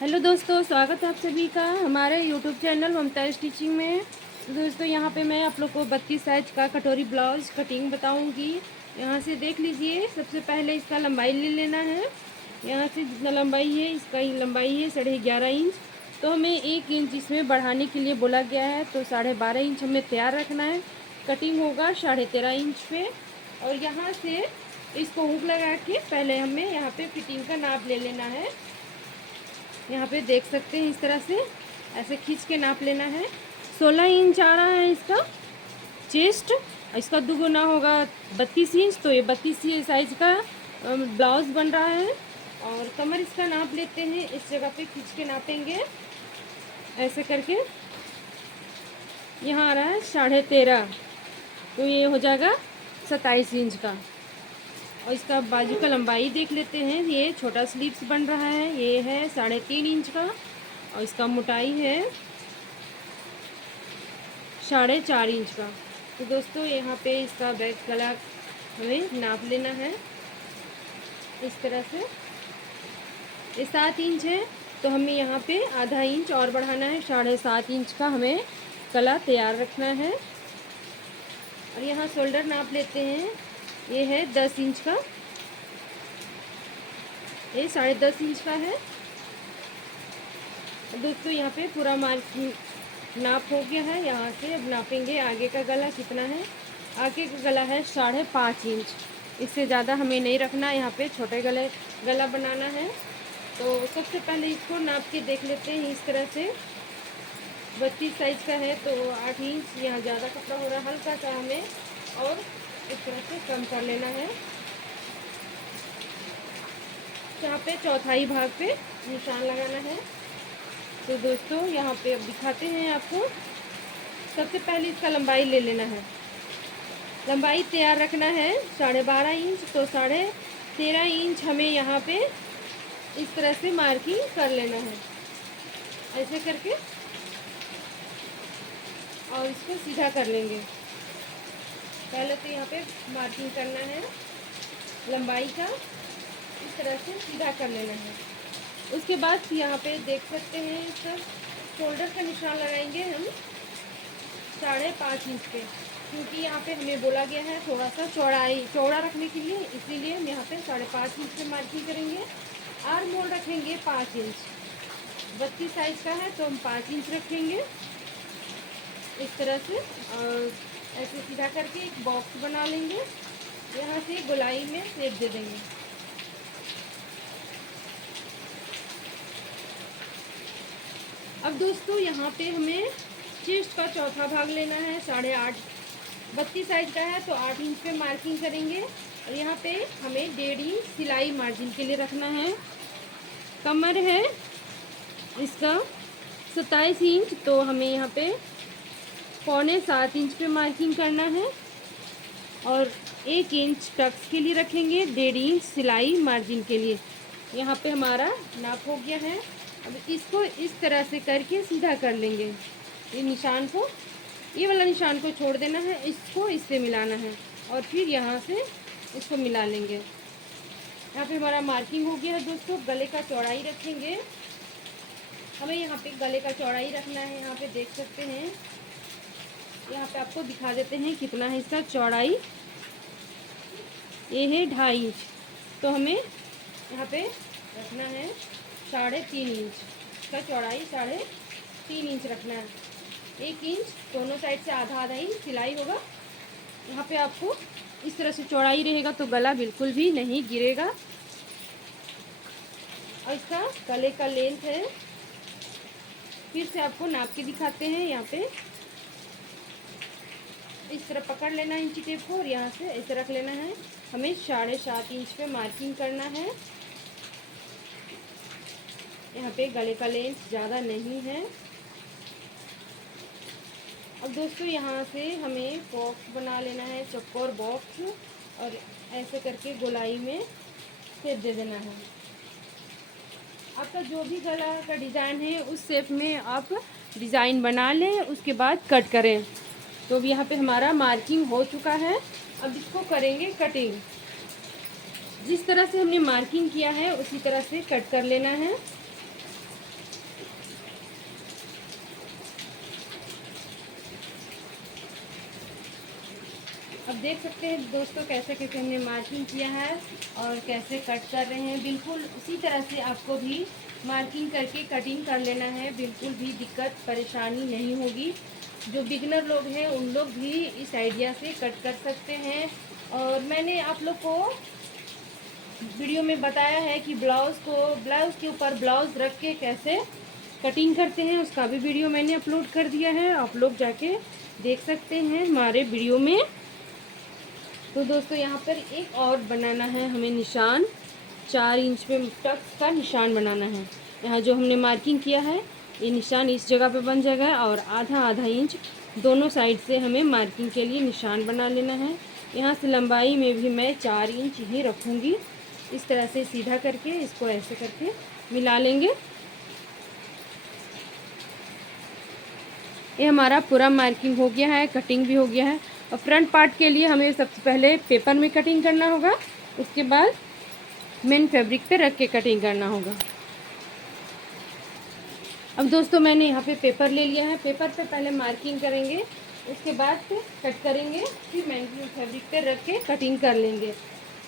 Hello दोस्तों, स्वागत है आप सभी का हमारे यूट्यूब चैनल ममता स्टिचिंग में। दोस्तों यहाँ पे मैं आप लोग को 32 साइज का कटोरी ब्लाउज कटिंग बताऊंगी। यहाँ से देख लीजिए, सबसे पहले इसका लंबाई ले लेना है। यहाँ से जितना लंबाई है, इसका ही लंबाई है 11.5 इंच। तो हमें 1 इंच इसमें बढ़ाने के लिए बोला गया है, तो 12.5 इंच हमें तैयार रखना है। कटिंग होगा 13.5 इंच पे। और यहाँ से इसको हुक लगा के पहले हमें यहाँ पे फिटिंग का नाप ले लेना है। यहाँ पे देख सकते हैं, इस तरह से ऐसे खींच के नाप लेना है। 16 इंच आ रहा है इसका चेस्ट। इसका दुगुना होगा 32 इंच, तो ये 32 साइज का ब्लाउज बन रहा है। और कमर इसका नाप लेते हैं, इस जगह पे खींच के नापेंगे ऐसे करके। यहाँ आ रहा है 13.5, तो ये हो जाएगा 27 इंच का। और इसका बाजू का लंबाई देख लेते हैं। ये छोटा स्लीव्स बन रहा है, ये है 3.5 इंच का। और इसका मोटाई है 4.5 इंच का। तो दोस्तों यहाँ पे इसका बैक गला हमें नाप लेना है इस तरह से। ये 7 इंच है, तो हमें यहाँ पे आधा इंच और बढ़ाना है। 7.5 इंच का हमें गला तैयार रखना है। और यहाँ शोल्डर नाप लेते हैं, ये है 10 इंच का, ये 10.5 इंच का है। दोस्तों यहाँ पे पूरा नाप हो गया है। यहाँ से अब नापेंगे आगे का गला कितना है। आगे का गला है 5.5 इंच। इससे ज़्यादा हमें नहीं रखना, यहाँ पे छोटे गला बनाना है। तो सबसे पहले इसको नाप के देख लेते हैं इस तरह से। 32 साइज का है तो 8 इंच यहाँ ज़्यादा कपड़ा हो रहा है, हल्का सा हमें और इस तरह से कम कर लेना है। यहाँ पे चौथाई भाग पे निशान लगाना है। तो दोस्तों यहाँ पे अब दिखाते हैं आपको। सबसे पहले इसका लंबाई ले लेना है। लंबाई तैयार रखना है 12.5 इंच, तो 13.5 इंच हमें यहाँ पे इस तरह से मार्किंग कर लेना है ऐसे करके। और इसको सीधा कर लेंगे। पहले तो यहाँ पे मार्किंग करना है लंबाई का, इस तरह से सीधा कर लेना है। उसके बाद यहाँ पे देख सकते हैं, सर शोल्डर का निशान लगाएंगे हम 5.5 इंच पे, क्योंकि यहाँ पे हमें बोला गया है थोड़ा सा चौड़ा रखने के लिए, इसीलिए हम यहाँ पे 5.5 इंच पे मार्किंग करेंगे। आर्म होल रखेंगे 5 इंच। 32 साइज का है तो हम 5 इंच रखेंगे इस तरह से। और ऐसे सीधा करके एक बॉक्स बना लेंगे। यहाँ से गोलाई में शेप दे देंगे। अब दोस्तों यहाँ पे हमें चेस्ट का चौथा भाग लेना है 8.5। 32 साइज का है तो 8 इंच पे मार्किंग करेंगे। और यहाँ पे हमें 1.5 इंच सिलाई मार्जिन के लिए रखना है। कमर है इसका 27 इंच, तो हमें यहाँ पे 6.25 इंच पे मार्किंग करना है। और 1 इंच टक्स के लिए रखेंगे, 1.5 इंच सिलाई मार्जिन के लिए। यहाँ पे हमारा नाप हो गया है। अब इसको इस तरह से करके सीधा कर लेंगे। ये निशान को, ये वाला निशान को छोड़ देना है, इसको इससे मिलाना है और फिर यहाँ से इसको मिला लेंगे। यहाँ पे हमारा मार्किंग हो गया है। दोस्तों गले का चौड़ाई रखेंगे, हमें यहाँ पे गले का चौड़ाई रखना है। यहाँ पे देख सकते हैं, यहाँ पे आपको दिखा देते हैं कितना है इसका चौड़ाई। ये है 2.5 इंच, तो हमें यहाँ पे रखना है 3.5 इंच का चौड़ाई। 3.5 इंच रखना है। 1 इंच दोनों साइड से आधा आधा इंच सिलाई होगा। यहाँ पे आपको इस तरह से चौड़ाई रहेगा तो गला बिल्कुल भी नहीं गिरेगा। और इसका गले का लेंथ है, फिर से आपको नाप के दिखाते हैं। यहाँ पे इस तरह पकड़ लेना है इंची टेप को और यहाँ से ऐसे रख लेना है। हमें 7.5 इंच पे मार्किंग करना है। यहाँ पे गले का लेंथ ज़्यादा नहीं है। अब दोस्तों यहाँ से हमें बॉक्स बना लेना है, चौकोर बॉक्स, और ऐसे करके गोलाई में शेप दे देना है। आपका जो भी गला का डिज़ाइन है उस शेप में आप डिज़ाइन बना लें, उसके बाद कट करें। तो अब यहाँ पे हमारा मार्किंग हो चुका है। अब इसको करेंगे कटिंग। जिस तरह से हमने मार्किंग किया है उसी तरह से कट कर लेना है। अब देख सकते हैं दोस्तों कैसे कैसे हमने मार्किंग किया है और कैसे कट कर रहे हैं। बिल्कुल उसी तरह से आपको भी मार्किंग करके कटिंग कर लेना है, बिल्कुल भी दिक्कत परेशानी नहीं होगी। जो बिगनर लोग हैं उन लोग भी इस आइडिया से कट कर सकते हैं। और मैंने आप लोग को वीडियो में बताया है कि ब्लाउज़ के ऊपर ब्लाउज़ रख के कैसे कटिंग करते हैं, उसका भी वीडियो मैंने अपलोड कर दिया है, आप लोग जाके देख सकते हैं हमारे वीडियो में। तो दोस्तों यहाँ पर एक और बनाना है हमें निशान, 4 इंच पे टक्स का निशान बनाना है। यहाँ जो हमने मार्किंग किया है ये निशान इस जगह पे बन जाएगा और आधा आधा इंच दोनों साइड से हमें मार्किंग के लिए निशान बना लेना है। यहाँ से लंबाई में भी मैं 4 इंच ही रखूँगी। इस तरह से सीधा करके इसको ऐसे करके मिला लेंगे। ये हमारा पूरा मार्किंग हो गया है, कटिंग भी हो गया है। और फ्रंट पार्ट के लिए हमें सबसे पहले पेपर में कटिंग करना होगा, उसके बाद मेन फैब्रिक पे रख के कटिंग करना होगा। अब दोस्तों मैंने यहाँ पे पेपर ले लिया है, पेपर पे पहले मार्किंग करेंगे, उसके बाद कट करेंगे, फिर मेन फैब्रिक पे रख के कटिंग कर लेंगे।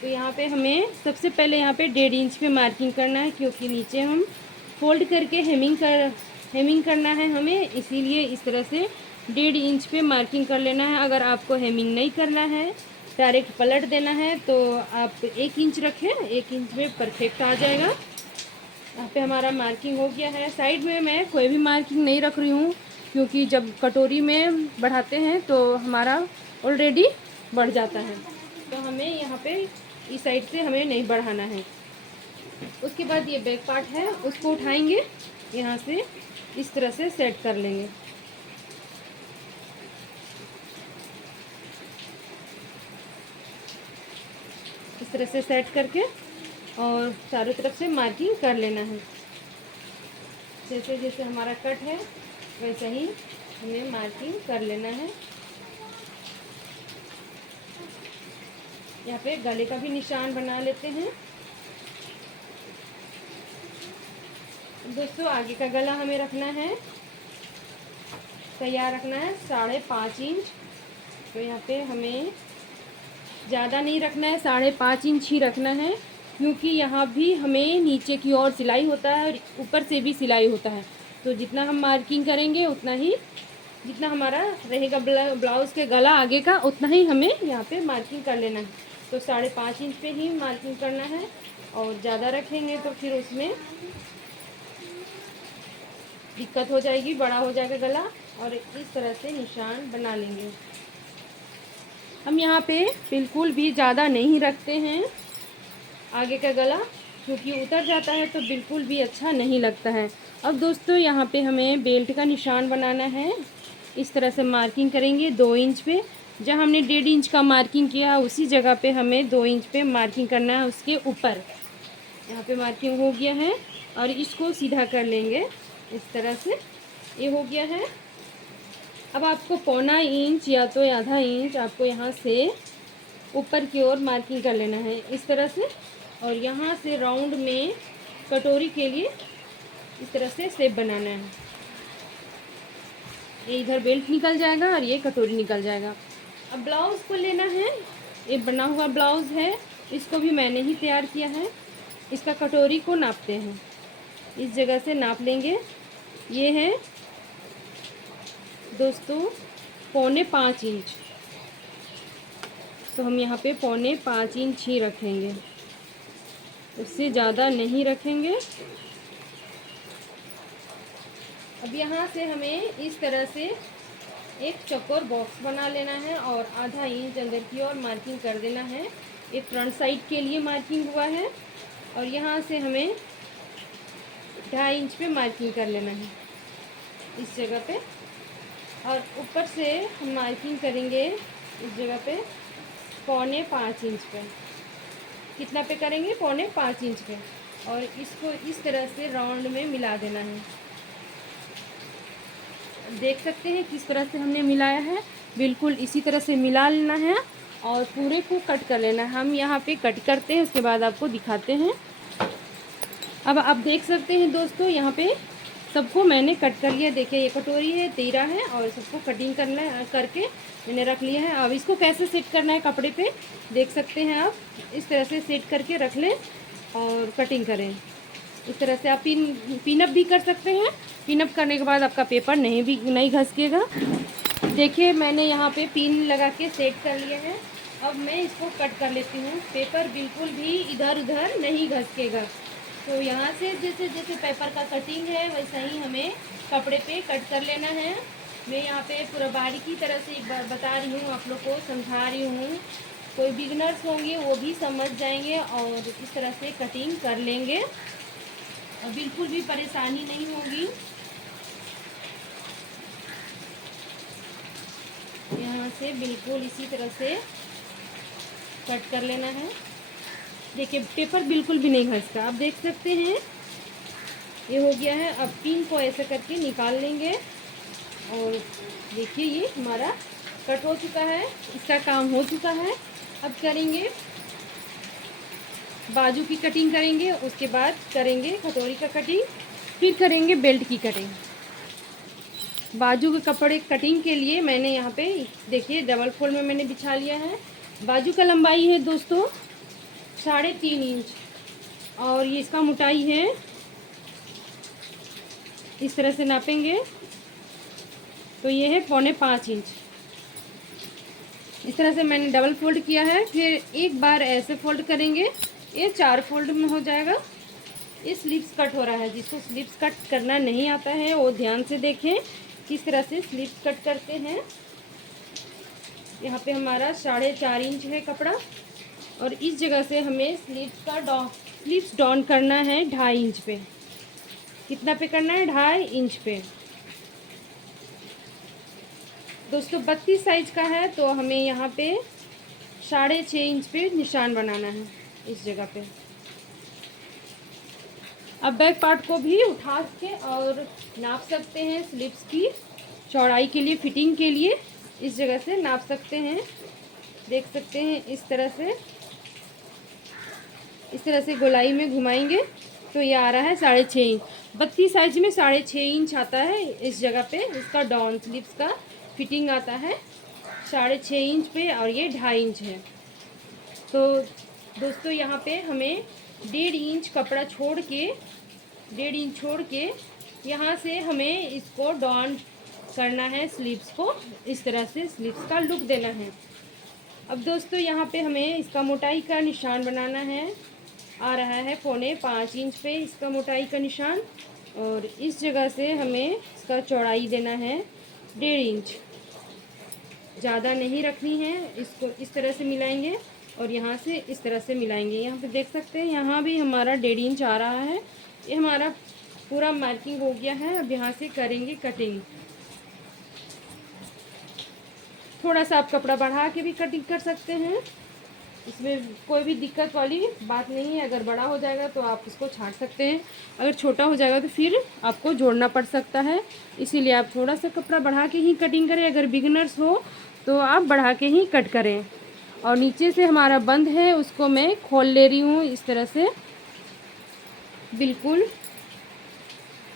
तो यहाँ पे हमें सबसे पहले यहाँ पे 1.5 इंच पे मार्किंग करना है, क्योंकि नीचे हम फोल्ड करके हेमिंग करना है हमें, इसीलिए इस तरह से 1.5 इंच पे मार्किंग कर लेना है। अगर आपको हेमिंग नहीं करना है, डायरेक्ट पलट देना है, तो आप 1 इंच रखें, 1 इंच में परफेक्ट आ जाएगा। यहाँ पे हमारा मार्किंग हो गया है। साइड में मैं कोई भी मार्किंग नहीं रख रही हूँ, क्योंकि जब कटोरी में बढ़ाते हैं तो हमारा ऑलरेडी बढ़ जाता है, तो हमें यहाँ पे इस साइड से हमें नहीं बढ़ाना है। उसके बाद ये बैक पार्ट है, उसको उठाएंगे, यहाँ से इस तरह से सेट कर लेंगे। इस तरह से सेट करके और चारों तरफ से मार्किंग कर लेना है। जैसे जैसे हमारा कट है वैसे ही हमें मार्किंग कर लेना है। यहाँ पे गले का भी निशान बना लेते हैं। दोस्तों आगे का गला हमें रखना है, तैयार रखना है 5.5 इंच। तो यहाँ पे हमें ज़्यादा नहीं रखना है, 5.5 इंच ही रखना है, क्योंकि यहाँ भी हमें नीचे की ओर सिलाई होता है और ऊपर से भी सिलाई होता है। तो जितना हम मार्किंग करेंगे उतना ही, जितना हमारा रहेगा ब्लाउज़ के गला आगे का, उतना ही हमें यहाँ पे मार्किंग कर लेना है। तो 5.5 इंच पे ही मार्किंग करना है, और ज़्यादा रखेंगे तो फिर उसमें दिक्कत हो जाएगी, बड़ा हो जाएगा गला। और इस तरह से निशान बना लेंगे। हम यहाँ पे बिल्कुल भी ज़्यादा नहीं रखते हैं आगे का गला, क्योंकि उतर जाता है तो बिल्कुल भी अच्छा नहीं लगता है। अब दोस्तों यहाँ पे हमें बेल्ट का निशान बनाना है। इस तरह से मार्किंग करेंगे 2 इंच पे, जहाँ हमने 1.5 इंच का मार्किंग किया उसी जगह पे हमें 2 इंच पे मार्किंग करना है, उसके ऊपर। यहाँ पे मार्किंग हो गया है और इसको सीधा कर लेंगे इस तरह से। ये हो गया है। अब आपको 1.25 इंच या तो आधा इंच आपको यहाँ से ऊपर की ओर मार्किंग कर लेना है इस तरह से, और यहाँ से राउंड में कटोरी के लिए इस तरह से शेप बनाना है। ये इधर बेल्ट निकल जाएगा और ये कटोरी निकल जाएगा। अब ब्लाउज़ को लेना है, ये बना हुआ ब्लाउज़ है, इसको भी मैंने ही तैयार किया है। इसका कटोरी को नापते हैं, इस जगह से नाप लेंगे। ये है दोस्तों 4.25 इंच, तो हम यहाँ पे 4.25 इंच ही रखेंगे, उससे ज़्यादा नहीं रखेंगे। अब यहाँ से हमें इस तरह से एक चौकोर बॉक्स बना लेना है और आधा इंच अंदर की ओर मार्किंग कर देना है। ये फ्रंट साइड के लिए मार्किंग हुआ है, और यहाँ से हमें 2.5 इंच पे मार्किंग कर लेना है इस जगह पे, और ऊपर से हम मार्किंग करेंगे इस जगह पे 4.25 इंच पे। कितना पे करेंगे? 4.25 इंच पे, और इसको इस तरह से राउंड में मिला देना है। देख सकते हैं किस तरह से हमने मिलाया है, बिल्कुल इसी तरह से मिला लेना है और पूरे को कट कर लेना है। हम यहाँ पे कट करते हैं, उसके बाद आपको दिखाते हैं। अब आप देख सकते हैं दोस्तों यहाँ पे सबको मैंने कट कर लिया। देखिए ये कटोरी है, तीरा है और सबको कटिंग करके मैंने रख लिया है। अब इसको कैसे सेट करना है कपड़े पे देख सकते हैं आप। इस तरह से सेट करके रख लें और कटिंग करें। इस तरह से आप पिनअप भी कर सकते हैं। पिनअप करने के बाद आपका पेपर नहीं घसकेगा। देखिए मैंने यहाँ पे पिन लगा के सेट कर लिया है। अब मैं इसको कट कर लेती हूँ। पेपर बिल्कुल भी इधर उधर नहीं घसकेगा। तो यहाँ से जैसे जैसे पेपर का कटिंग है वैसा ही हमें कपड़े पे कट कर लेना है। मैं यहाँ पे पूरा बारीकी तरह से एक बार बता रही हूँ, आप लोग को समझा रही हूँ। कोई बिगनर्स होंगे वो भी समझ जाएंगे और इस तरह से कटिंग कर लेंगे और बिल्कुल भी परेशानी नहीं होगी। यहाँ से बिल्कुल इसी तरह से कट कर लेना है। देखिए पेपर बिल्कुल भी नहीं घसता, आप देख सकते हैं ये हो गया है। अब पिन को ऐसे करके निकाल लेंगे और देखिए ये हमारा कट हो चुका है, इसका काम हो चुका है। अब करेंगे बाजू की कटिंग करेंगे, उसके बाद करेंगे कटोरी का कटिंग, फिर करेंगे बेल्ट की कटिंग। बाजू के कपड़े कटिंग के लिए मैंने यहाँ पे देखिए डबल फोल्ड में मैंने बिछा लिया है। बाजू का लंबाई है दोस्तों 3.5 इंच और ये इसका मोटाई है, इस तरह से नापेंगे तो ये है 4.25 इंच। इस तरह से मैंने डबल फोल्ड किया है। फिर एक बार ऐसे फोल्ड करेंगे, ये 4 फोल्ड में हो जाएगा। ये स्लिप्स कट हो रहा है, जिसको स्लिप्स कट करना नहीं आता है वो ध्यान से देखें किस तरह से स्लिप्स कट करते हैं। यहाँ पे हमारा 4.5 इंच है कपड़ा और इस जगह से हमें स्लिप्स डाउन करना है 2.5 इंच पे। कितना पे करना है? 2.5 इंच पे। दोस्तों 32 साइज का है तो हमें यहाँ पे 6.5 इंच पे निशान बनाना है इस जगह पे। अब बैक पार्ट को भी उठा के और नाप सकते हैं स्लिप्स की चौड़ाई के लिए, फिटिंग के लिए इस जगह से नाप सकते हैं। देख सकते हैं इस तरह से गोलाई में घुमाएंगे तो ये आ रहा है 6.5 इंच। 32 साइज में 6.5 इंच आता है इस जगह पे। इसका डाउन स्लिप्स का फिटिंग आता है 6.5 इंच पे और ये 2.5 इंच है। तो दोस्तों यहाँ पे हमें 1.5 इंच कपड़ा छोड़ के 1.5 इंच छोड़ के यहाँ से हमें इसको डाउन करना है स्लीव्स को। इस तरह से स्लीव्स का लुक देना है। अब दोस्तों यहाँ पे हमें इसका मोटाई का निशान बनाना है। आ रहा है 4.25 इंच पे इसका मोटाई का निशान और इस जगह से हमें इसका चौड़ाई देना है 1.5 इंच। ज़्यादा नहीं रखनी है, इसको इस तरह से मिलाएंगे और यहाँ से इस तरह से मिलाएंगे। यहाँ पे देख सकते हैं यहाँ भी हमारा 1.5 इंच आ रहा है। ये हमारा पूरा मार्किंग हो गया है। अब यहाँ से करेंगे कटिंग। थोड़ा सा आप कपड़ा बढ़ा के भी कटिंग कर सकते हैं, इसमें कोई भी दिक्कत वाली बात नहीं है। अगर बड़ा हो जाएगा तो आप इसको छांट सकते हैं, अगर छोटा हो जाएगा तो फिर आपको जोड़ना पड़ सकता है। इसीलिए आप थोड़ा सा कपड़ा बढ़ा के ही कटिंग करें। अगर बिगिनर्स हो तो आप बढ़ा के ही कट करें। और नीचे से हमारा बंद है उसको मैं खोल ले रही हूँ इस तरह से। बिल्कुल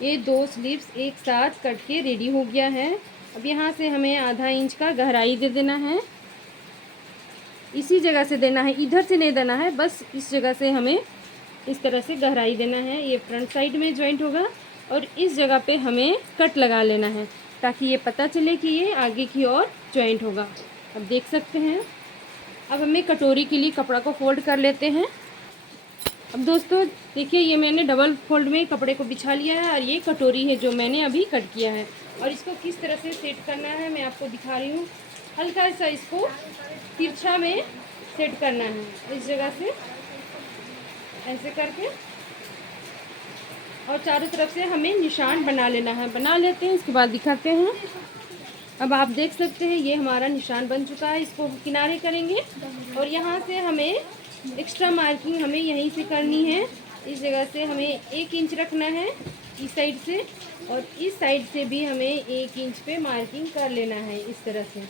ये 2 स्लीव्स एक साथ कट के रेडी हो गया है। अब यहाँ से हमें आधा इंच का गहराई दे देना है। इसी जगह से देना है, इधर से नहीं देना है, बस इस जगह से हमें इस तरह से गहराई देना है। ये फ्रंट साइड में जॉइंट होगा और इस जगह पे हमें कट लगा लेना है ताकि ये पता चले कि ये आगे की ओर जॉइंट होगा। अब देख सकते हैं। अब हमें कटोरी के लिए कपड़ा को फोल्ड कर लेते हैं। अब दोस्तों देखिए ये मैंने डबल फोल्ड में कपड़े को बिछा लिया है और ये कटोरी है जो मैंने अभी कट किया है। और इसको किस तरह से सेट करना है मैं आपको दिखा रही हूँ। हल्का सा इसको तिरछा में सेट करना है, इस जगह से ऐसे करके और चारों तरफ से हमें निशान बना लेना है। बना लेते हैं, इसके बाद दिखाते हैं। अब आप देख सकते हैं ये हमारा निशान बन चुका है। इसको किनारे करेंगे और यहाँ से हमें एक्स्ट्रा मार्किंग हमें यहीं से करनी है। इस जगह से हमें 1 इंच रखना है इस साइड से और इस साइड से भी हमें 1 इंच पे मार्किंग कर लेना है इस तरह से।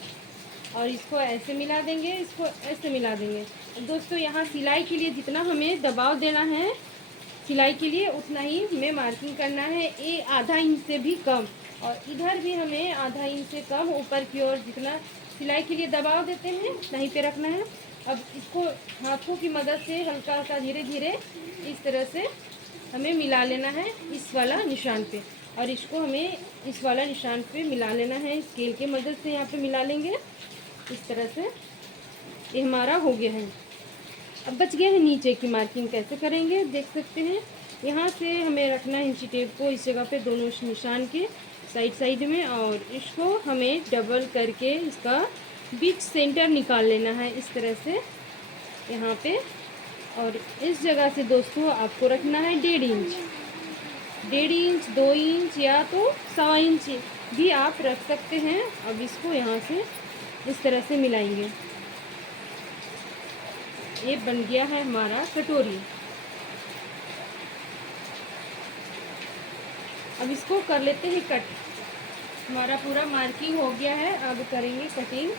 और इसको ऐसे मिला देंगे, इसको ऐसे मिला देंगे। दोस्तों यहाँ सिलाई के लिए जितना हमें दबाव देना है सिलाई के लिए उतना ही हमें मार्किंग करना है। ये आधा इंच से भी कम, और इधर भी हमें आधा इंच से कम ऊपर की ओर जितना सिलाई के लिए दबाव देते हैं उतना ही पे रखना है। अब इसको हाथों की मदद से हल्का हल्का धीरे धीरे इस तरह से हमें मिला लेना है इस वाला निशान पे, और इसको हमें इस वाला निशान पे मिला लेना है। स्केल की मदद से यहाँ पे मिला लेंगे इस तरह से। ये हमारा हो गया है। अब बच गया है नीचे की मार्किंग। कैसे करेंगे देख सकते हैं। यहाँ से हमें रखना है इंची टेप को इस जगह पे दोनों निशान के साइड साइड में, और इसको हमें डबल करके इसका बीच सेंटर निकाल लेना है इस तरह से यहाँ पे। और इस जगह से दोस्तों आपको रखना है 1.5 इंच, 1.5 इंच, 2 इंच या तो 1.25 इंच भी आप रख सकते हैं। अब इसको यहाँ से इस तरह से मिलाएंगे। ये बन गया है हमारा कटोरी। अब इसको कर लेते हैं कट। हमारा पूरा मार्किंग हो गया है, अब करेंगे कटिंग।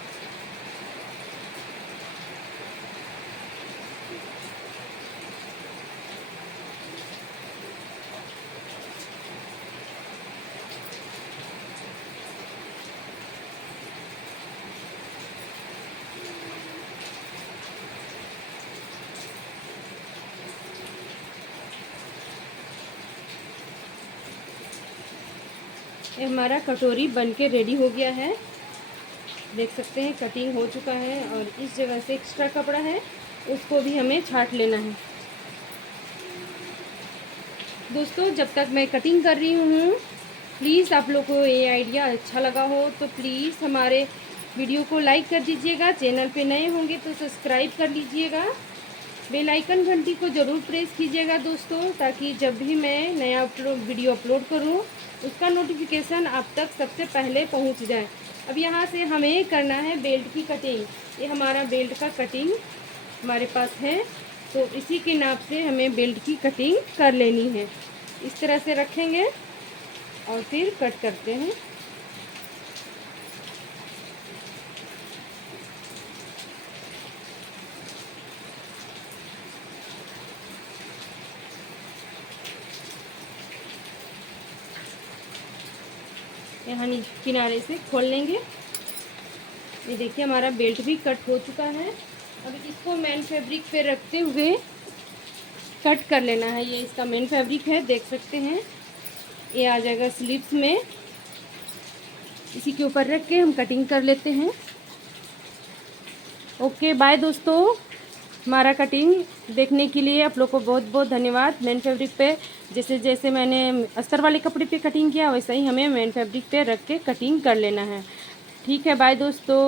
ये हमारा कटोरी बनके रेडी हो गया है। देख सकते हैं कटिंग हो चुका है, और इस जगह से एक्स्ट्रा कपड़ा है उसको भी हमें छांट लेना है। दोस्तों जब तक मैं कटिंग कर रही हूँ, प्लीज़ आप लोग को ये आइडिया अच्छा लगा हो तो प्लीज़ हमारे वीडियो को लाइक कर दीजिएगा। चैनल पे नए होंगे तो सब्सक्राइब कर लीजिएगा। बेल आइकन घंटी को ज़रूर प्रेस कीजिएगा दोस्तों, ताकि जब भी मैं नया वीडियो अपलोड करूँ उसका नोटिफिकेशन आप तक सबसे पहले पहुंच जाए। अब यहाँ से हमें करना है बेल्ट की कटिंग। ये हमारा बेल्ट का कटिंग हमारे पास है, तो इसी के नाप से हमें बेल्ट की कटिंग कर लेनी है। इस तरह से रखेंगे और फिर कट करते हैं। यहाँ किनारे से खोल लेंगे। ये देखिए हमारा बेल्ट भी कट हो चुका है। अब इसको मेन फैब्रिक पे रखते हुए कट कर लेना है। ये इसका मेन फैब्रिक है, देख सकते हैं। ये आ जाएगा स्लीव्स में। इसी के ऊपर रख के हम कटिंग कर लेते हैं। ओके बाय दोस्तों। हमारा कटिंग देखने के लिए आप लोग को बहुत बहुत धन्यवाद। मेन फैब्रिक पे जैसे जैसे मैंने अस्तर वाले कपड़े पे कटिंग किया वैसा ही हमें मेन फैब्रिक पे रख के कटिंग कर लेना है। ठीक है बाय दोस्तों।